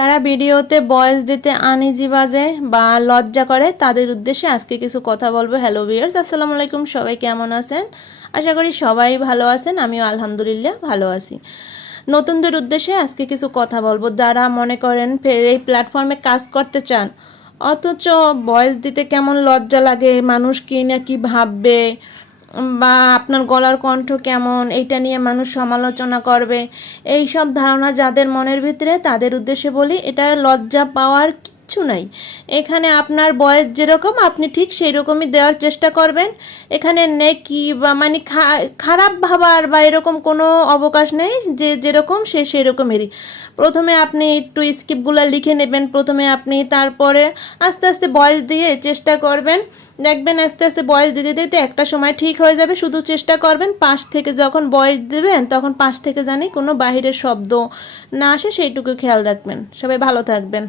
যারা ভিডিওতে ভয়েস দিতে আনইজি বাজে বা লজ্জা করে তাদের উদ্দেশ্যে আজকে কিছু কথা বলবো। হ্যালো ভিউয়ার্স, আসসালামু আলাইকুম। সবাই কেমন আছেন? আশা করি সবাই ভালো আছেন। আমিও আলহামদুলিল্লাহ ভালো আছি। নতুনদের উদ্দেশ্যে আজকে কিছু কথা বলবো, যারা মনে করেন এই প্ল্যাটফর্মে কাজ করতে চান অথচ ভয়েস দিতে কেমন লজ্জা লাগে, মানুষ কি না কি ভাববে, বা আপনার গলার কণ্ঠ কেমন, এইটা নিয়ে মানুষ সমালোচনা করবে, এই সব ধারণা যাদের মনের ভিতরে, তাদের উদ্দেশ্যে বলি, এটা লজ্জা পাওয়ার কিচ্ছু নাই। এখানে আপনার বয়স যেরকম আপনি ঠিক সেই রকমই দেওয়ার চেষ্টা করবেন। এখানে নেকি বা মানে খারাপ ভাবার বা এরকম কোনো অবকাশ নেই, যে যেরকম সে সেই রকমেরই। প্রথমে আপনি একটু স্ক্রিপ্টগুলো লিখে নেবেন, প্রথমে আপনি, তারপরে আস্তে আস্তে ভয়েস দিয়ে চেষ্টা করবেন। দেখবেন আস্তে আস্তে বয়স দিতে দিতে একটা সময় ঠিক হয়ে যাবে। শুধু চেষ্টা করবেন পাশ থেকে যখন বয়স দেবেন তখন পাশ থেকে জানি কোনো বাহিরের শব্দ না আসে, সেইটুকু খেয়াল রাখবেন। সবাই ভালো থাকবেন।